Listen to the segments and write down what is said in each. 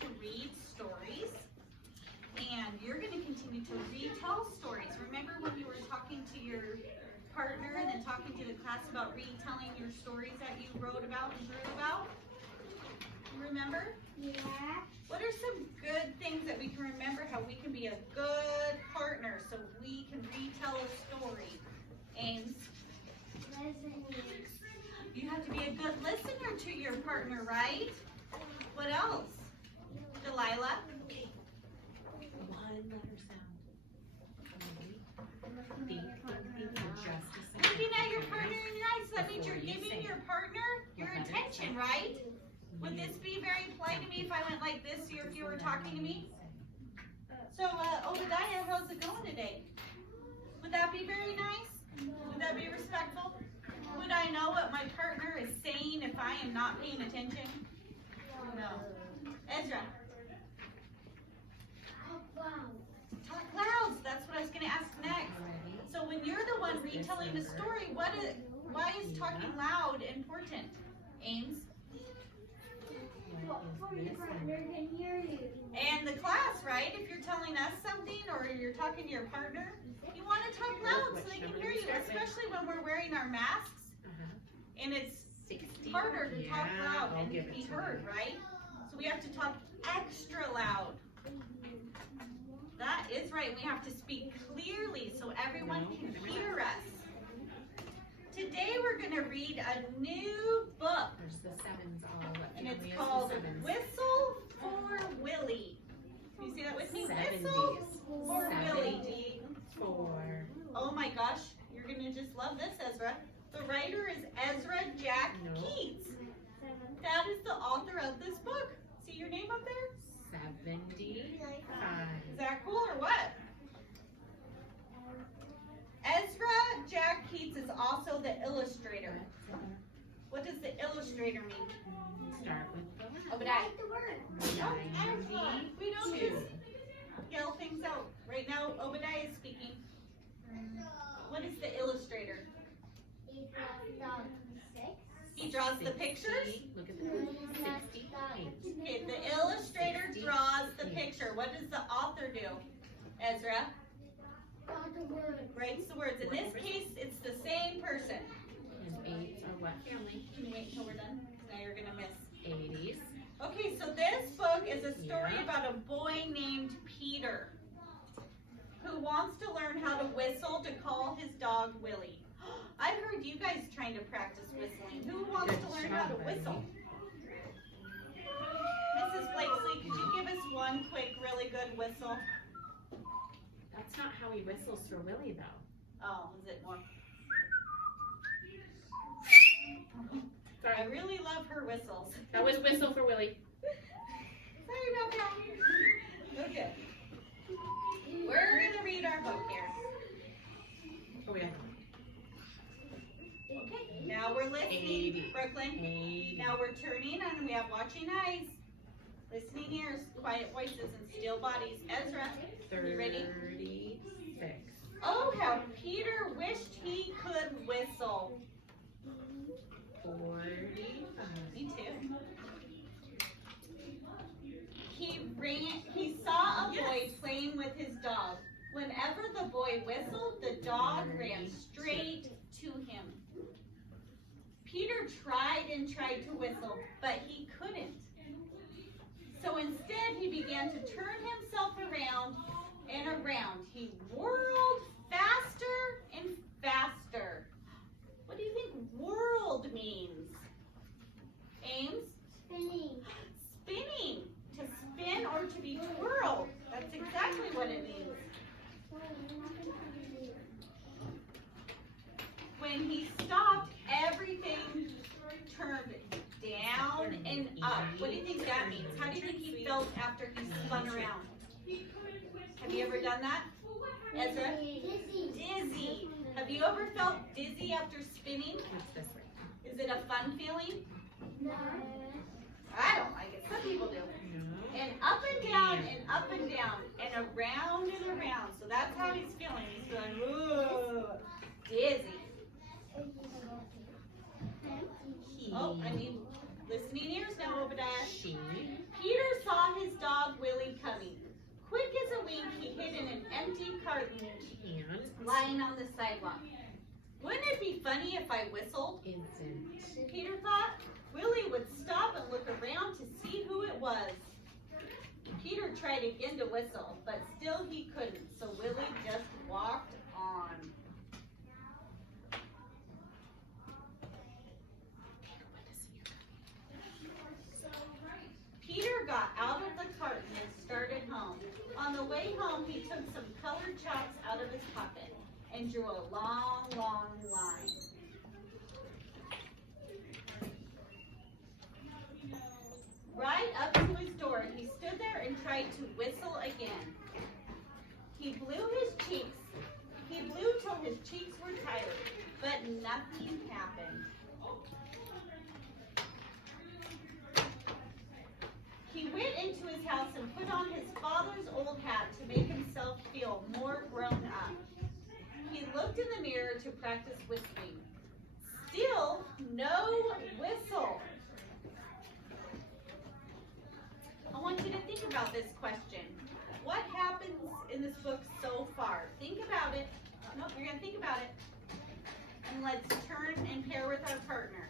to read stories, and you're going to continue to retell stories. Remember when you were talking to your partner and then talking to the class about retelling your stories that you wrote about and drew about? You remember? Yeah. What are some good things that we can remember how we can be a good partner so we can retell a story? Ames? Listening. You have to be a good listener to your partner, right? What else? Delilah? One letter sound. Think for just a second. Looking at your partner in your eyes, that means you're giving your partner your attention, right? Would this be very polite to me if I went like this if you were talking to me? So, Obadiah, how's it going today? Would that be very nice? Would that be respectful? Would I know what my partner is saying if I am not paying attention? No. Ezra? Talk loud. That's what I was going to ask next. So when you're the one retelling the story, why is talking loud important? Ames? Can hear you. And the class, right? If you're telling us something or you're talking to your partner, you want to talk loud so they can hear you, especially when we're wearing our masks and it's harder to talk loud and to be heard, right? So we have to talk extra loud. That is right. We have to speak clearly so everyone can hear us. Today we're going to read a new book. There's the sevens all up. And it's called Whistle for Willie. Can you say that with me? Whistle for Willie. Oh my gosh, you're going to just love this, Ezra. The writer is Ezra Jack Keats. That is the author of this book. See your name up there? 75. Is that cool or what? Ezra Jack Keats is also the illustrator. What does the illustrator mean? Start with the word. Obadiah. The word. Oh, we don't just yell things out. Right now, Obadiah is speaking. What is the illustrator? He draws the pictures? Look at the 68. Okay, the illustrator draws the picture. What does the author do? Ezra writes the words. In this case, it's the same person. And 8s are what family? Can you wait until we're done? Now you're going to miss. 80s. Okay, so this book is a story about a boy named Peter who wants to learn how to whistle to call his dog Willie. I've heard you guys trying to practice whistling. Who wants to learn how to whistle? Mrs. Blakesley, could you give us one quick, really good whistle? That's not how he whistles for Willie, though. Oh, is it more? Sorry. I really love her whistles. That was whistle for Willie. Sorry about that. Okay. We're going to read our book here. Oh, yeah. Okay, now we're listening, 80. Brooklyn. 80. Now we're turning and we have watching eyes, listening ears, quiet voices, and still bodies. Ezra, you ready? 36. Oh, how Peter wished he could whistle. 45. Me too. He saw a boy playing with his dog. Whenever the boy whistled, the dog ran straight to him. Peter tried and tried to whistle, but he couldn't. So instead, he began to turn himself around and around. He whirled faster and faster. What do you think whirled means? Ames? Spinning. Spinning. To spin or to be whirled. That's exactly what it means. When he stopped, everything turned down and up. What do you think that means? How do you think he felt after he spun around? Have you ever done that? Ezra? Dizzy. Have you ever felt dizzy after spinning? What's this way? Is it a fun feeling? No. I don't like it. Some people do. No. And up and down and up and down and around and around. So that's how he's feeling. He's feeling, ooh, dizzy. He. Oh, I need listening ears now, Obadiah. She. Peter saw his dog Willie coming. Quick as a wink, he hid in an empty carton lying on the sidewalk. Wouldn't it be funny if I whistled? Isn't. Peter thought. Willie would stop and look around to see who it was. Peter tried again to whistle, but still he couldn't, so Willie just walked on. Peter got out of the carton and started home. On the way home, he took some colored chalks out of his pocket and drew a long, long line. Right up to his door, he stood there and tried to whistle again. He blew his cheeks. He blew till his cheeks were tired, but nothing happened. He went into his house and put on his father's old hat to make himself feel more grown up. He looked in the mirror to practice whistling. Still no whistle. I want you to think about this question. What happens in this book so far? Think about it. Nope, you're going to think about it. And let's turn and pair with our partner.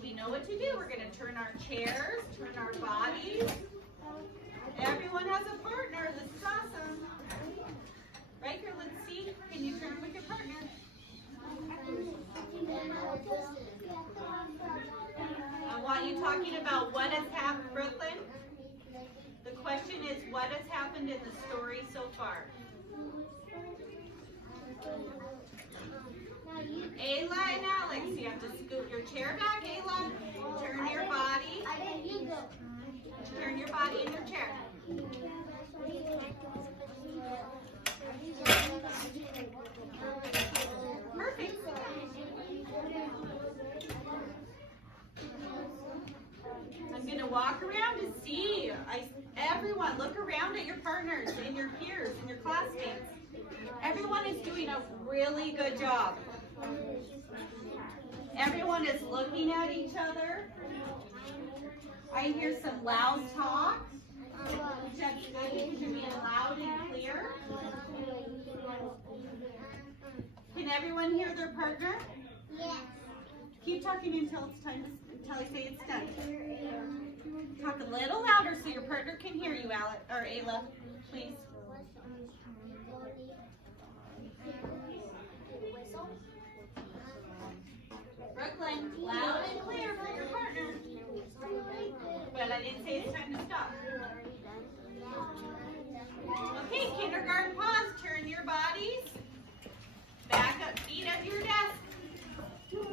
We know what to do. We're going to turn our chairs, turn our bodies. Everyone has a partner. This is awesome. Riker, let's see. Can you turn with your partner? I want you talking about what has happened, Brooklyn. The question is, what has happened in the story so far? Ayla and Alex, you have to scoot your chair back, Ayla. Turn your body. Turn your body in your chair. Perfect. I'm going to walk around to see. Everyone, look around at your partners and your peers and your classmates. Everyone is doing a really good job. Everyone is looking at each other. I hear some loud talk. That's good because you're being loud and clear. Can everyone hear their partner? Yes. Keep talking until it's time until I say it's done. Talk a little louder so your partner can hear you, Alex or Ayla, please. Brooklyn, loud and clear for your partner. But I didn't say it's time to stop. Okay, kindergarten pause. Turn your bodies. Back up, feet at your desk.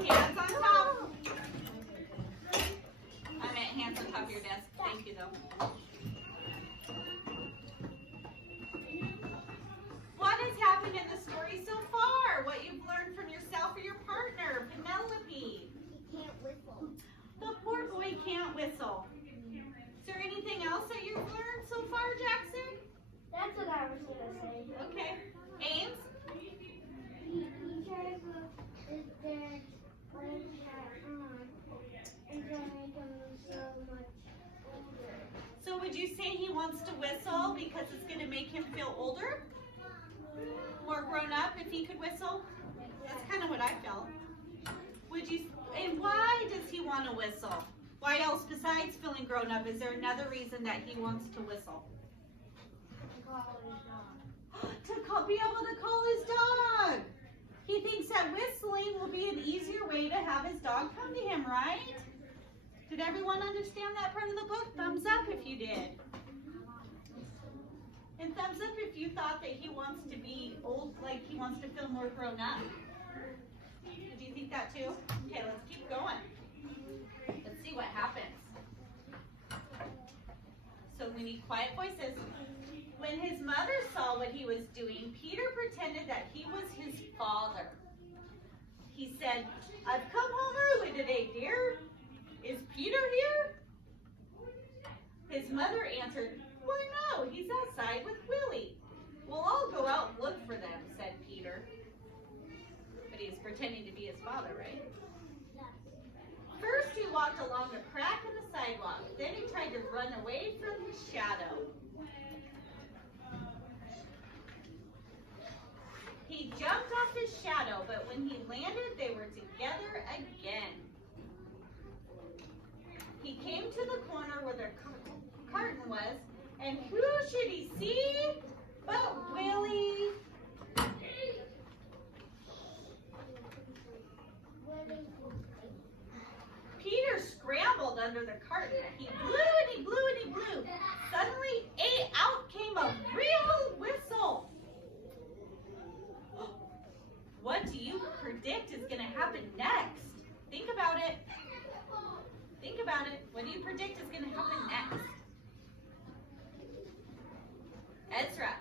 Hands on top. I meant hands on top of your desk. Thank you, though. What has happened in the story so far? What you've learned from yourself or your partner, Penelope? He can't whistle. The poor boy can't whistle. Is there anything else that you've learned so far, Jackson? That's what I was gonna say. Okay. Ames? He tries with his dad's old hat on and to make him so much older. So would you say he wants to whistle because it's going to make him feel older? More grown up if he could whistle? That's kind of what I felt. Would you? And why does he want to whistle? Why else besides feeling grown up? Is there another reason that he wants to whistle? To be able to call his dog. He thinks that whistling will be an easier way to have his dog come to him, right? Did everyone understand that part of the book? Thumbs up if you did. And thumbs up if you thought that he wants to be old, like he wants to feel more grown up. Did you think that too? Okay, let's keep going. Let's see what happens. So we need quiet voices. When his mother saw what he was doing, Peter pretended that he was his father. He said, "I've come home early today, dear. Is Peter here?" His mother answered, "Why no, he's outside with Willie. We'll all go out and look for them," said Peter. But he was pretending to be his father, right? First he walked along a crack in the sidewalk. Then he tried to run run away from his shadow. He jumped off his shadow, but when he landed, they were together again. He came to the corner where the carton was, and who should he see but Willie? Peter scrambled under the carton. He blew and he blew and he blew. Suddenly, out came a real whistle. What do you predict is going to happen next? Think about it. Think about it. What do you predict is going to happen next? Ezra.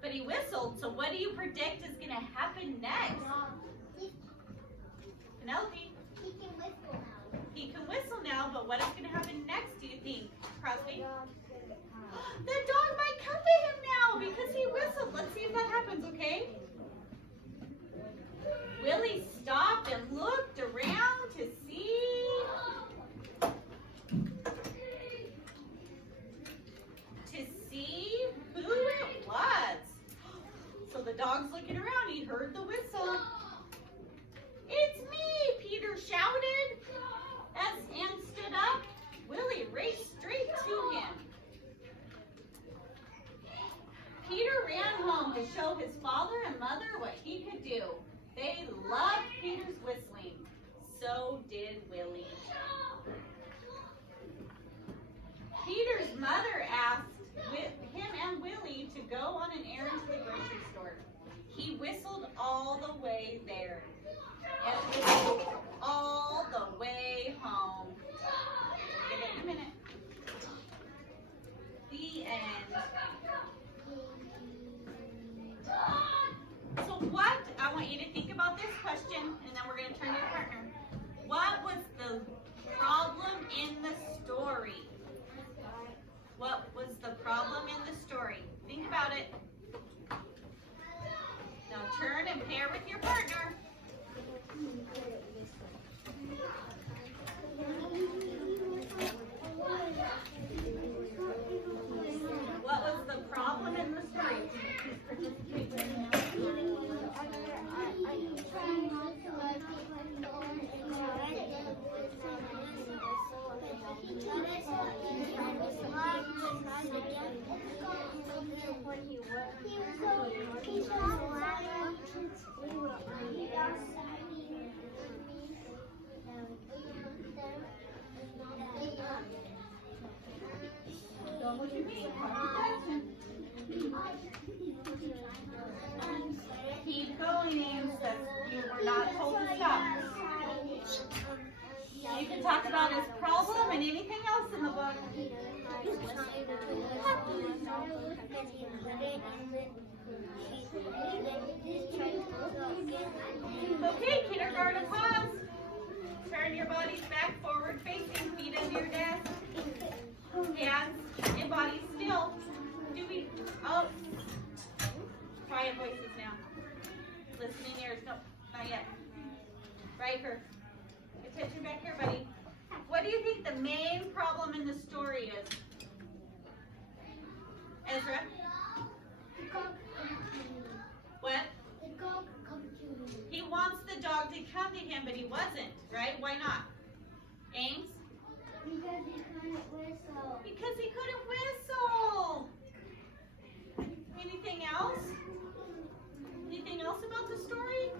But he whistled, so what do you predict is going to happen next? Penelope. He can whistle now. He can whistle now, but what is going to happen next, do you think, Crosby? The dog might come to him now because he whistled. Let's see if that happens, okay? Willie stopped and looked around to see who it was. So the dog's looking around. He heard the whistle. It's me, Peter shouted and stood up. Willie raced straight to him. Peter ran home to show his father and mother what he could do. They loved Peter's whistling. So did Willie. Peter's mother asked him and Willie to go on an errand to the grocery store. He whistled all the way there and whistled all the way home. Give it a minute. The end. So what, I want you to think about this question, and then we're going to turn to your partner. What was the problem in the story? What was the problem in the story? Think about it. Now turn and pair with your partner. What was the problem in the story? Keep going, Ames. You were not told to stop. You can talk about his problem and anything else in the book. Okay, kindergarten, pause. Turn your bodies back, forward facing, feet under your desk. Hands and body still. Quiet voices now. Listening ears, no, not yet. Riker, attention back here, buddy. What do you think the main problem in the story is? Ezra? What? He wants the dog to come to him, but he wasn't, right? Why not? Ames? Because he couldn't whistle. Because he couldn't whistle. Anything else? Anything else about the story?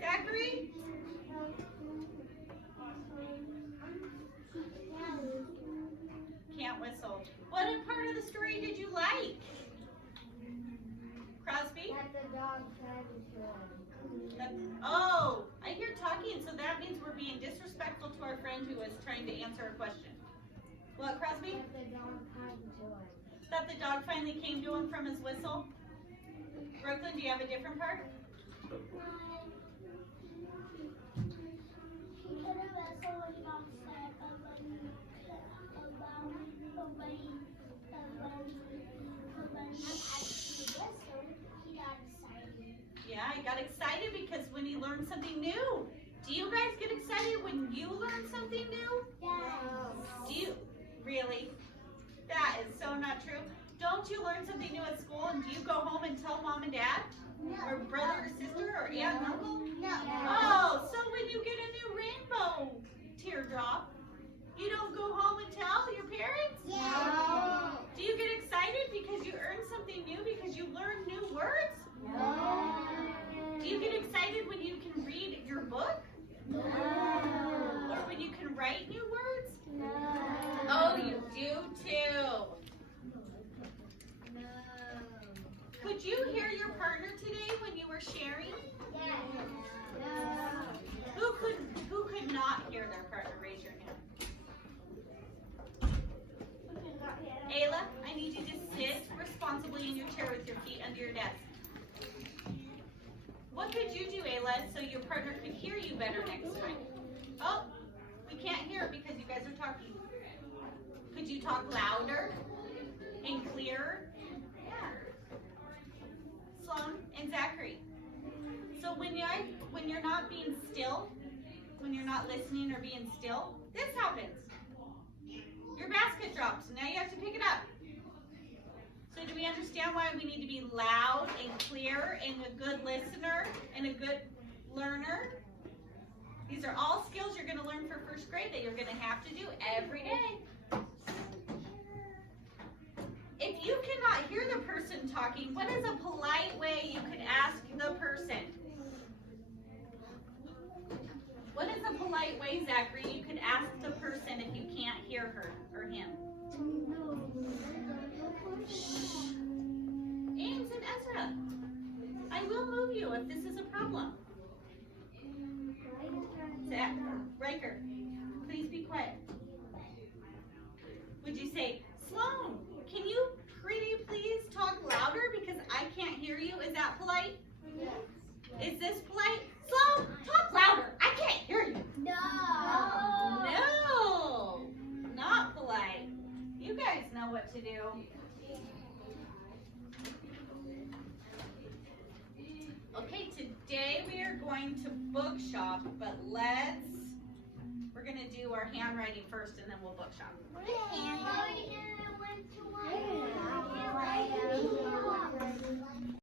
Zachary? Can't whistle. What part of the story did you like? Crosby? That the dog tried to Oh, I hear talking, so that means we're being disrespectful to our friend who was trying to answer a question. What, Crosby? That the dog tried to him. That the dog finally came to him from his whistle? Brooklyn, do you have a different part? He could have whistled when Mom said, but when he got excited. Yeah, he got excited because when he learned something new Do you guys get excited when you learn something new? Do you? Really? That is so not true. Don't you learn something new at school and do you go home and tell mom and dad? Or brother or sister or aunt and uncle? Oh, so when you get a new rainbow teardrop, you don't go home and tell your parents? Do you get excited because you earned something new because you learned new words? Do you get excited when you can read your book? Or when you can write new words? Oh, you do too. Could you hear your partner today when you were sharing? Who could not hear their partner? Raise your hand. Ayla, I need you to sit responsibly in your chair with your feet under your desk. What could you do, Ayla, so your partner could hear you better next time? Oh, we can't hear it because you guys are talking. Could you talk louder and clearer? Yeah. Sloan and Zachary. So when you're not being still, when you're not listening or being still, this happens. Your basket drops, and now you have to pick it up. So do we understand why we need to be loud and clear and a good listener and a good learner? These are all skills you're going to learn for first grade that you're going to have to do every day. If you cannot hear the person talking, what is a polite way you could ask the person? What is a polite way, Zachary, you could ask the person if you can't hear her or him? Shh. Ames and Ezra, I will move you if this is a problem. Zach, Riker, please be quiet. Would you say, Sloan, can you pretty please talk louder because I can't hear you? Is that polite? Yes. Is this polite? Sloan, talk louder. I can't hear you. No, not polite. You guys know what to do. Okay, today we are going to bookshop, but we're going to do our handwriting first and then we'll bookshop. Handwriting.